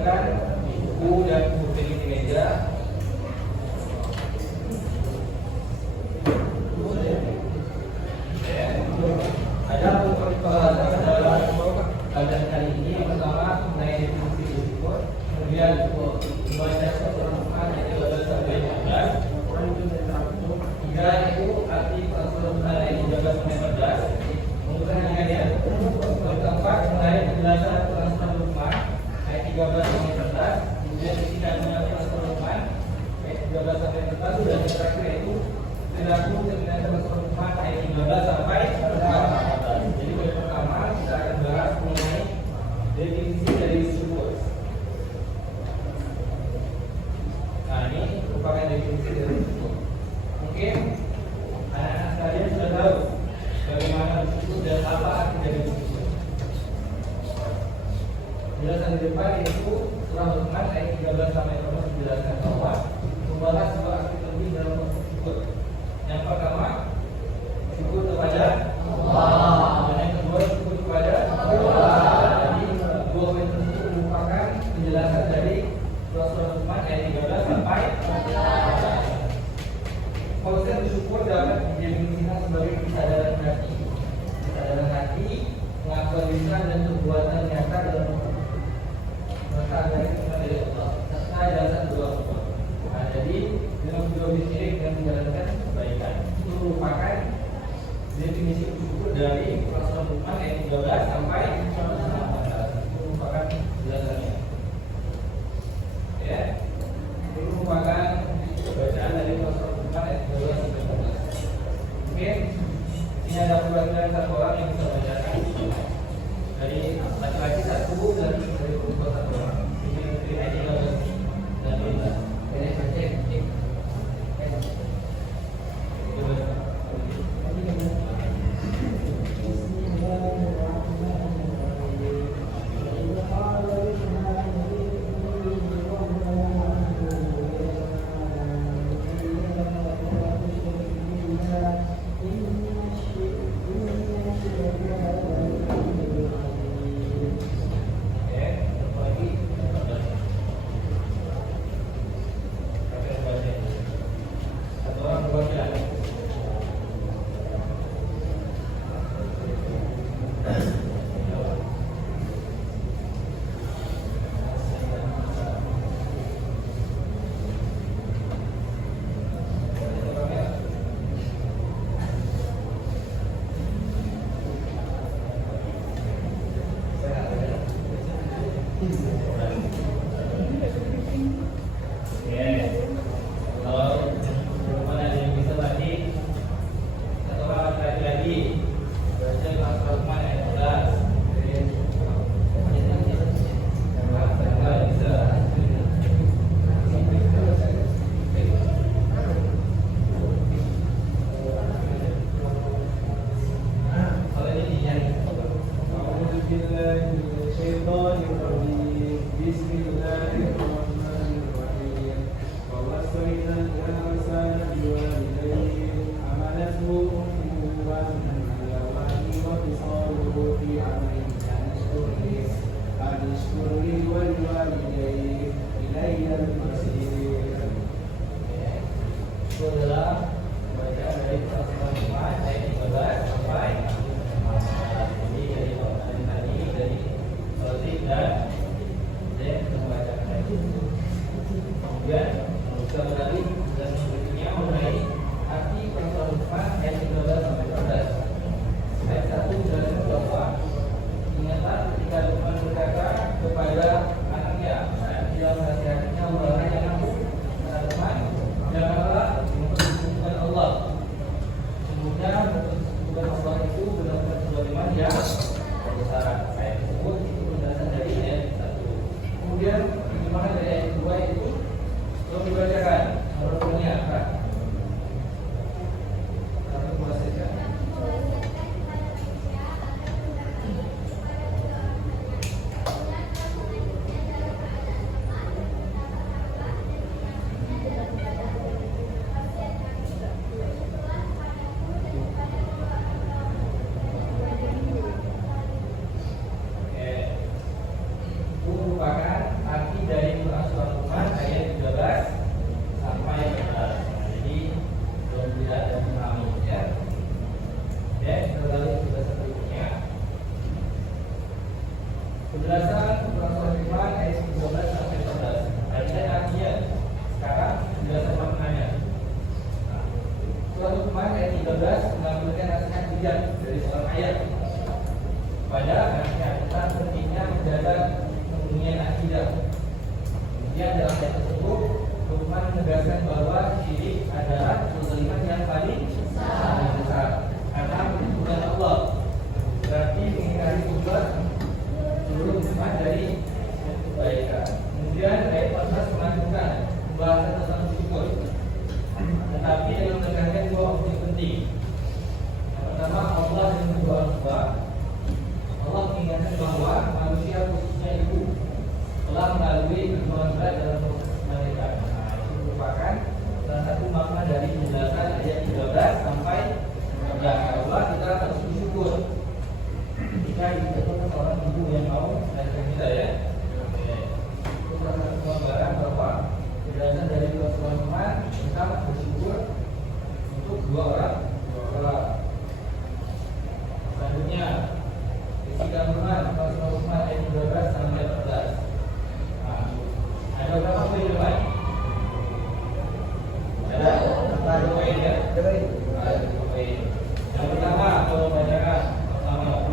menggunakan buku dan pulpen di meja. Ada permasalahan dalam pelajaran kali ini. Yang pertama mengenai definisi risiko, kemudian membaca suatu rumusan yang 13 sampai 15. Tiga itu arti permasalahan yang 13 sampai 14. Mengusulkan yang keempat mengenai penjelasan permasalahan rumusan ayat 13 sampai 14. Kemudian isi kandungan permasalahan rumusan ayat 13 sampai 14. Dan yang terakhir itu perilaku terkait permasalahan rumusan ayat 13 sampai 14. Jadi yang pertama kita akan bahas mengenai definisi dari risiko. Nah, ini merupakan definisi dari risiko. Mungkin anak-anak sekalian sudah tahu bagaimana risiko dan apa arti dari risiko. Penjelasan di depan itu surah Luqman ayat 13 sampai 14 menjelaskan bahwa membahas dua aspek lebih dalam risiko. Yang pertama, risiko kepada Allah. Dan yang kedua, risiko kepada Allah. Jadi dua poin tersebut merupakan penjelasan dari surah Luqman ayat 13 sampai 14. Konsep bersyukur dapat didefinisikan sebagai kesadaran hati. Kesadaran hati, pengakuan lisan dan perbuatan nyata dalam dari Allah serta jasa doa Allah. Nah, jadi dengan berdoa syirik dan menjalankan kebaikan itu merupakan definisi bersyukur dari surah Luqman ayat 13 sampai 14. Itu merupakan penjelasannya. Ya, itu merupakan bacaan dari surah Luqman ayat 13 sampai 14. Mungkin ini ada perwakilan satu orang yang bisa membacakan dari laki-laki satu dan dari perempuan satu orang. Ini ayat 13 dan 15. Ini baca. Itu adalah bacaan dari surah Luqman ayat 13 sampai 14. Jadi dari tadi dari Sotik dan saya membacakan. Kemudian kita beralih dan berikutnya mengenai arti surah Luqman ayat 13 sampai 14. Ayat 1 dan 2. Ingatlah ketika Luqman berkata kepada anaknya saat dia menasihatinya, wahai anakku, janganlah mempersekutukan Allah. Sesungguhnya mempersekutukan Allah itu benar-benar kezaliman yang besar. Ayat tersebut itu penjelasan dari ayat 1. Kemudian bagaimana dari ayat 2 itu belum dibacakan. Menurutnya apa? Satu bahasa. Arti Kemudian dalam ayat tersebut Luqman menegaskan bahwa syirik adalah kezaliman yang paling besar karena bukan Allah. Berarti mengingkari sumber seluruh umat dari kebaikan. Kemudian ayat 14 melanjutkan pembahasan tentang syukur, tetapi dengan menekankan dua opsi penting. Yang pertama, Allah dan kedua Allah. Allah mengingatkan bahwa manusia khususnya ibu telah melalui perjuangan berat dalam proses mereka. Nah, itu merupakan salah satu makna dari penjelasan ayat 13 sampai 14. Allah kita harus bersyukur jika dijatuhkan seorang ibu yang mau melahirkan kita ya. Itu salah satu gambaran bahwa penjelasan dari Rasulullah Muhammad kita bersyukur untuk dua orang. Selanjutnya ketika Muhammad Rasulullah Muhammad ayat 12 sampai 14. Ada berapa poin depan? Ada berapa poin ya? Ada poin. Yang pertama, kalau bacakan pertama.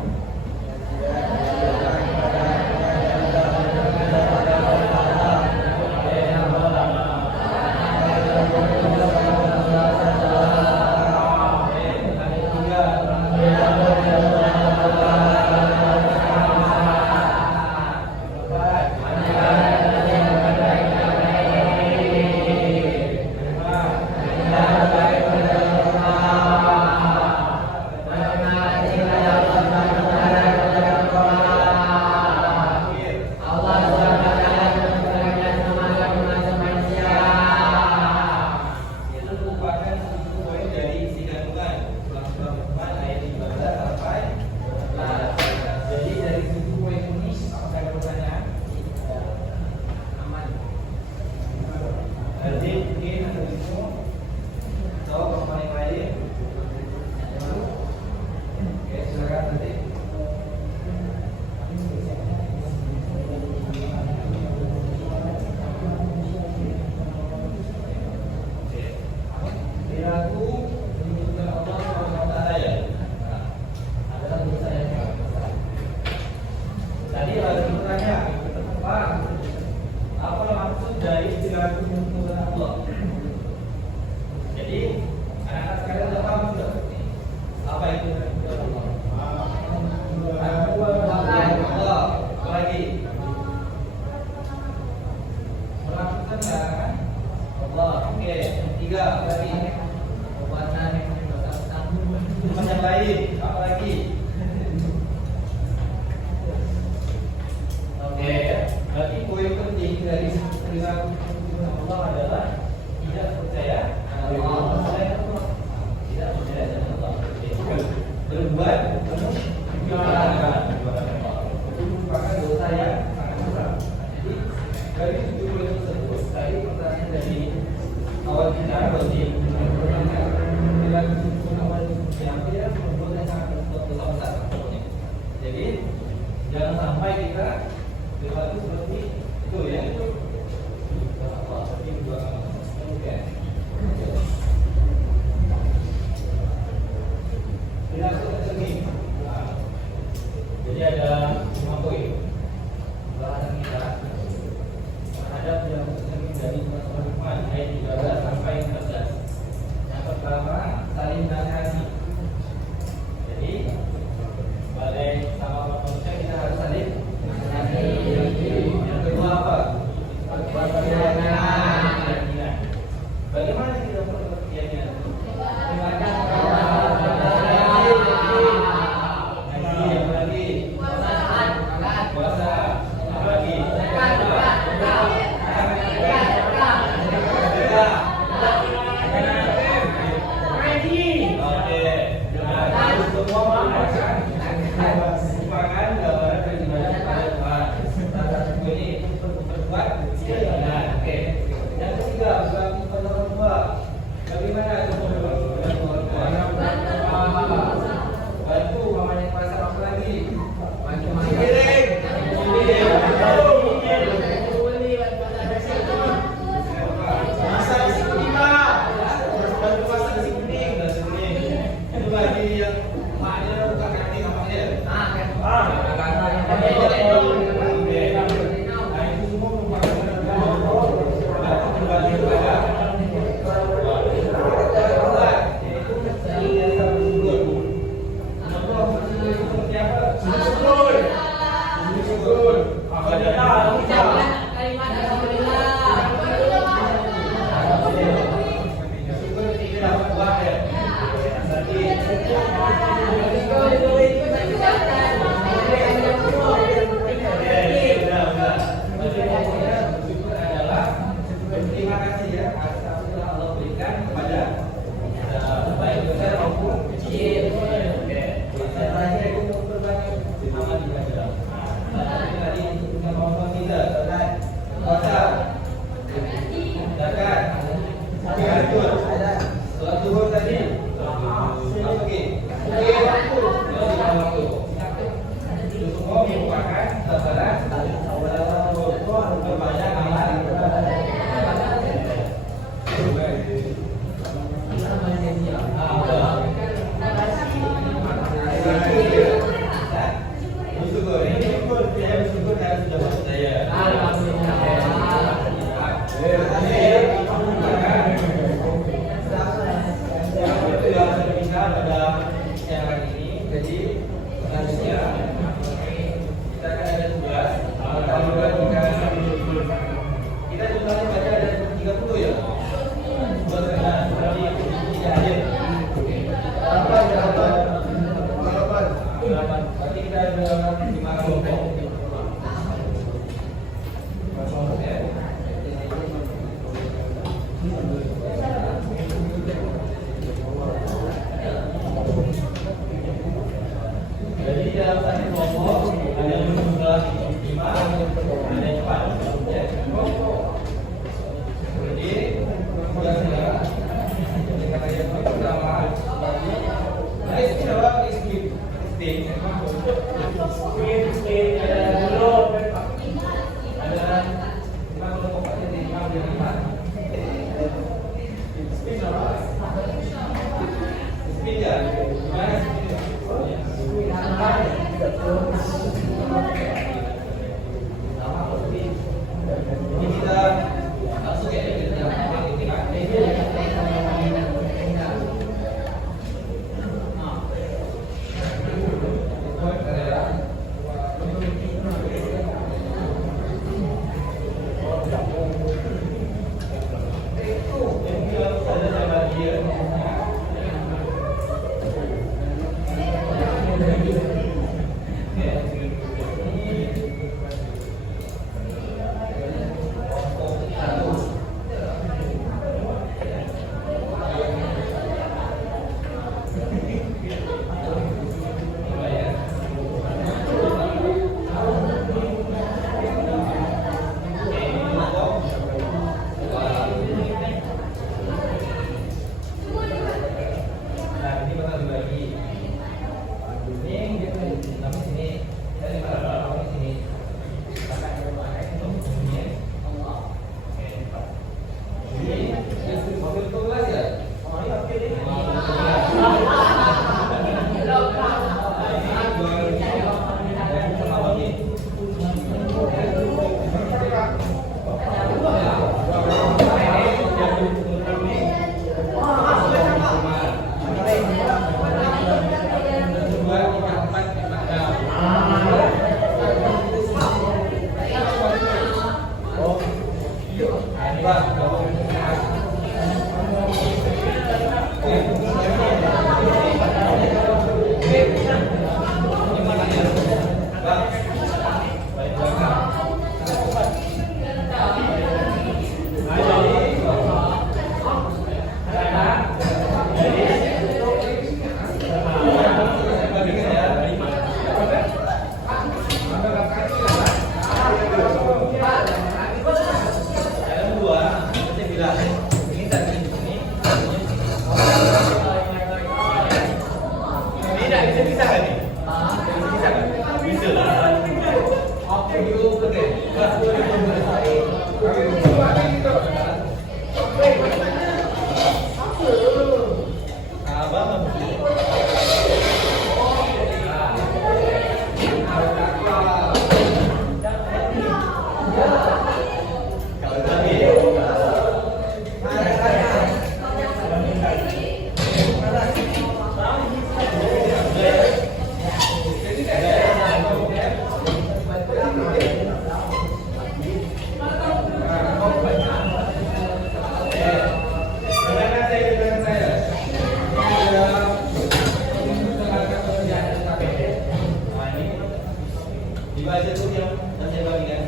Dibaca tuh yang saya bagikan.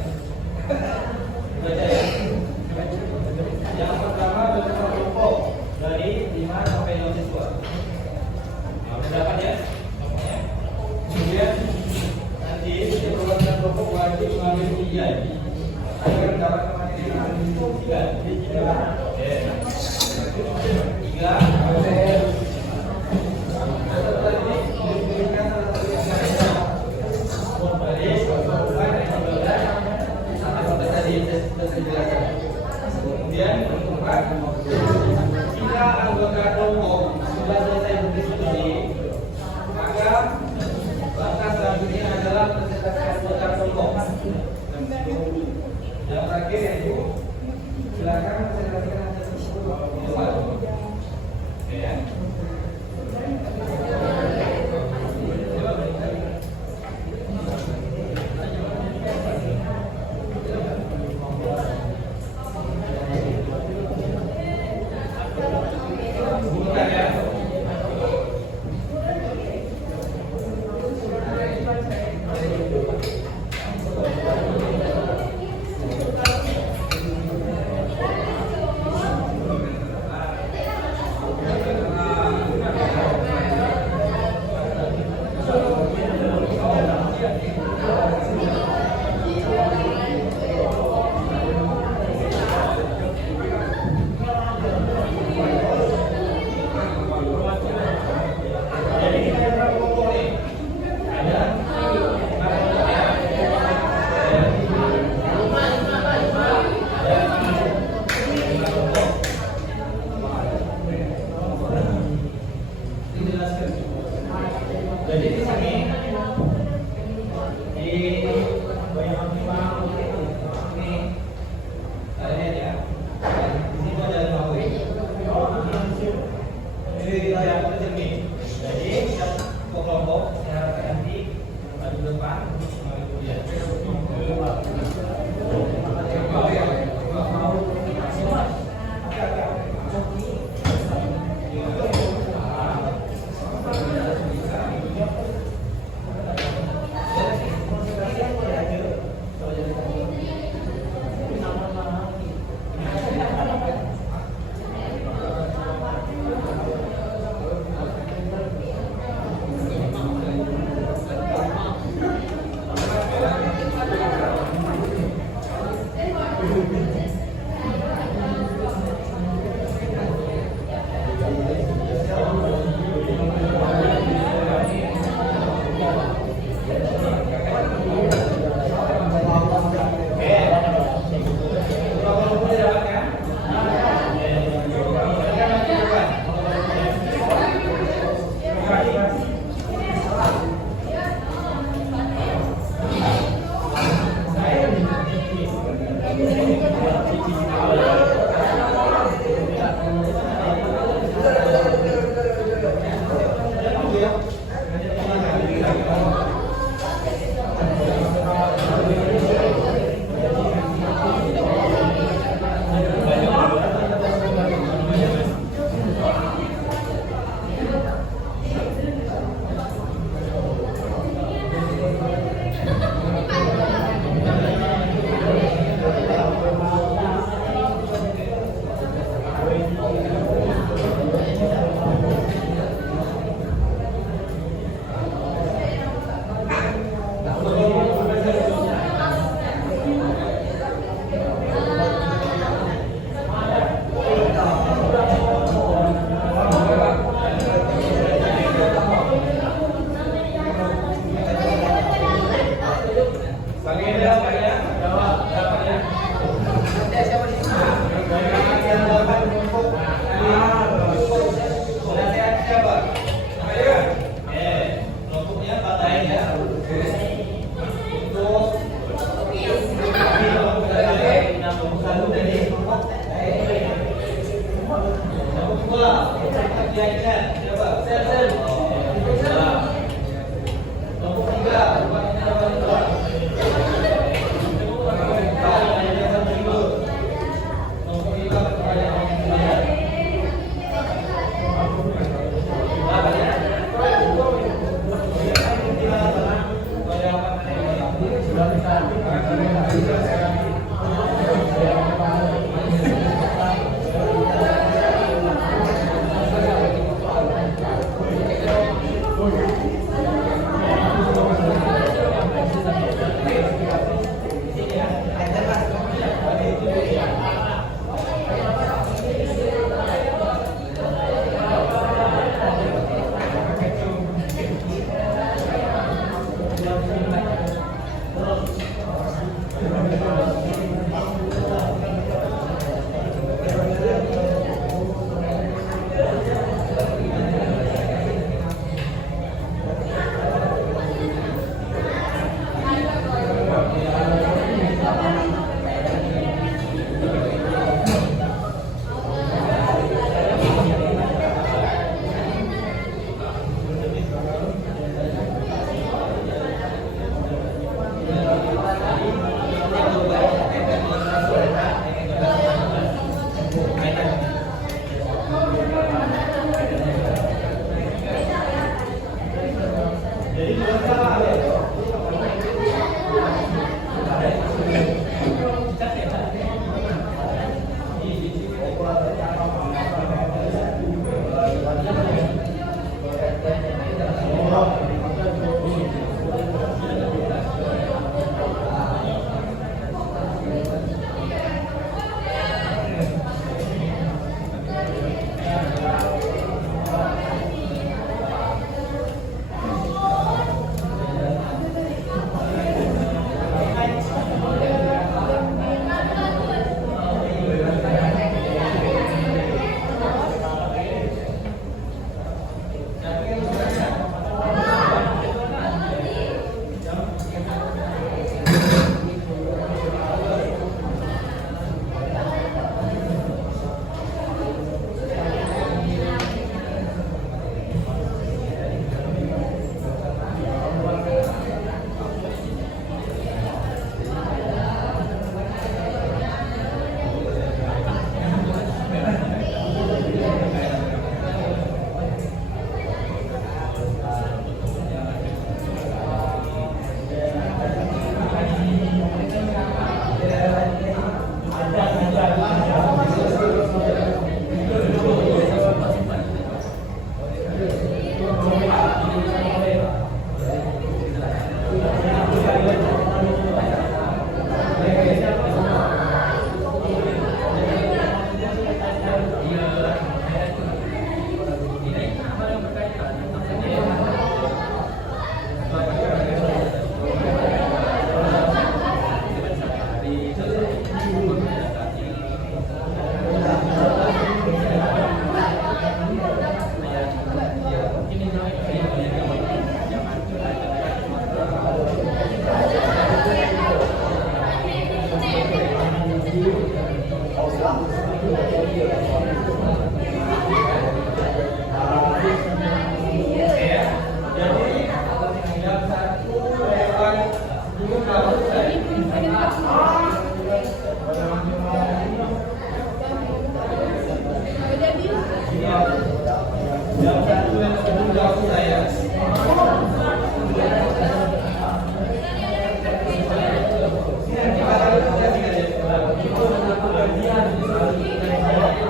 Dibaca ya. Yang pertama bentuk kelompok dari 5 sampai 6 siswa. Nah, pendapat ya. Kemudian nanti setiap perwakilan kelompok wajib mengambil ujian agar mendapatkan materi yang tiga. Tiga. Kemudian keempat, jika anggota kelompok sudah selesai berdiskusi, maka langkah selanjutnya adalah presentasi anggota kelompok. Yang terakhir yaitu silakan presentasikan hasil tersebut. Ya. Terima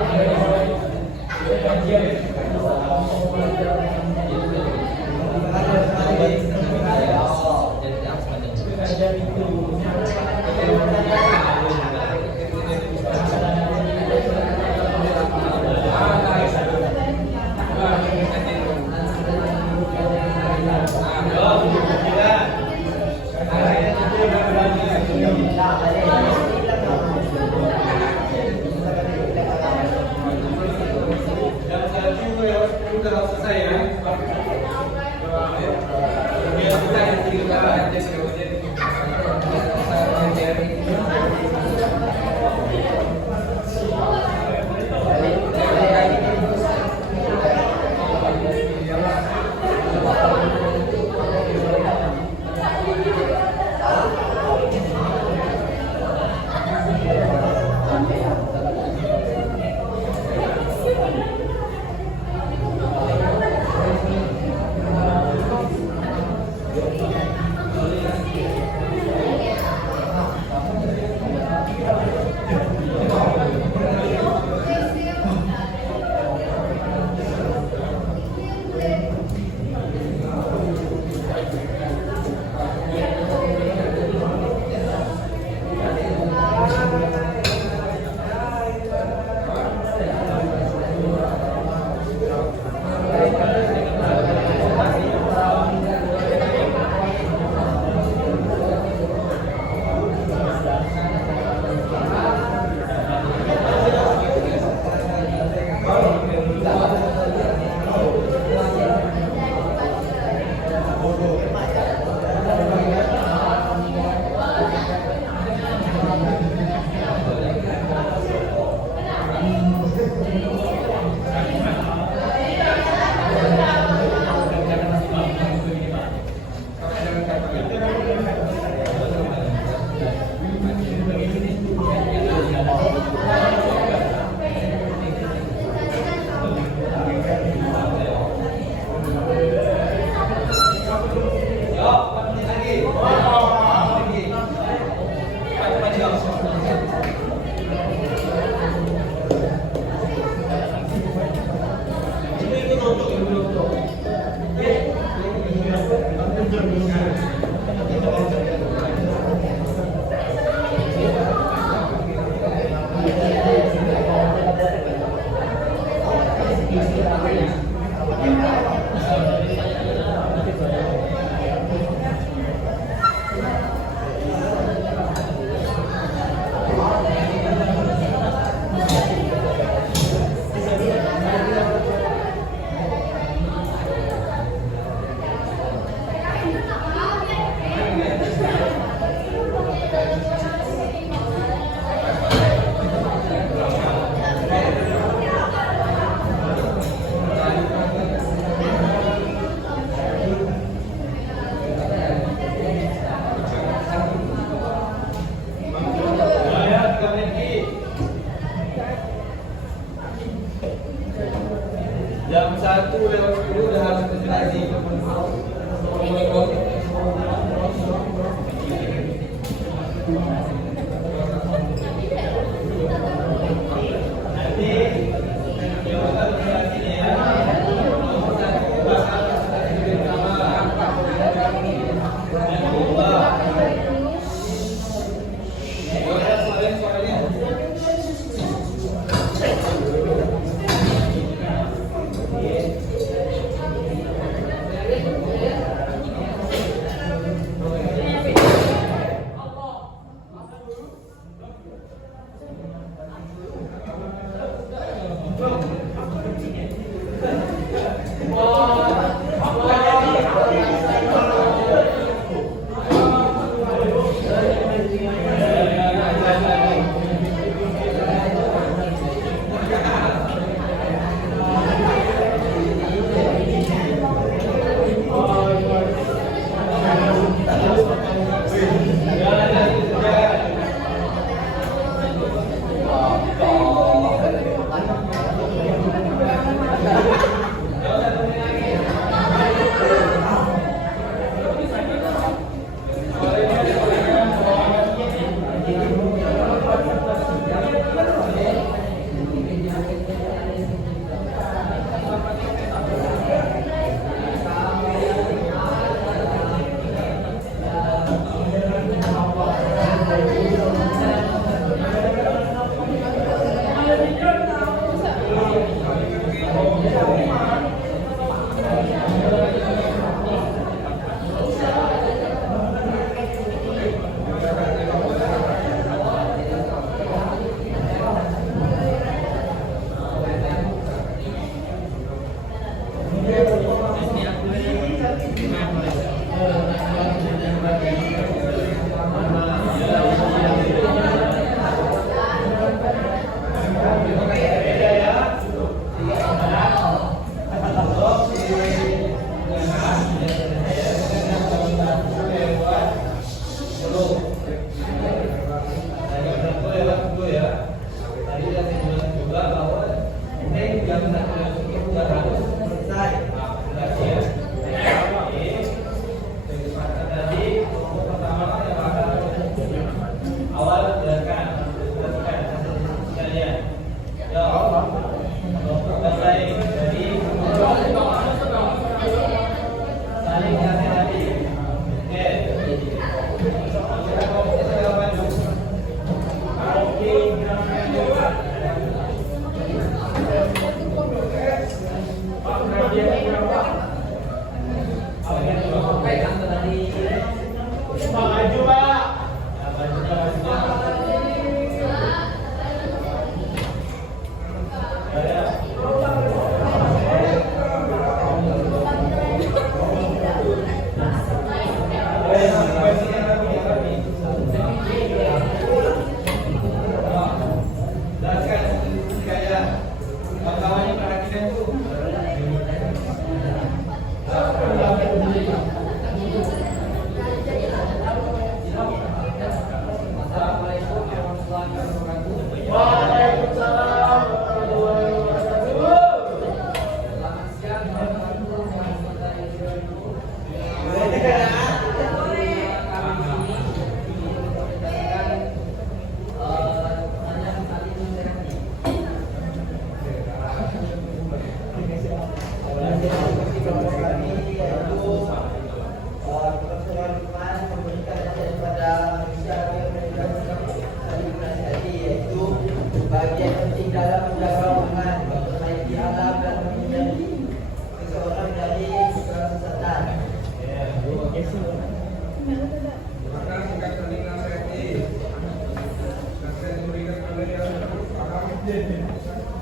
kasih. Dan selanjutnya yang sudah selesai ya. Kemudian kita yang tiga aja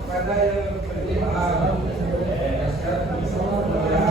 pada yang berlimpah, sekarang bisa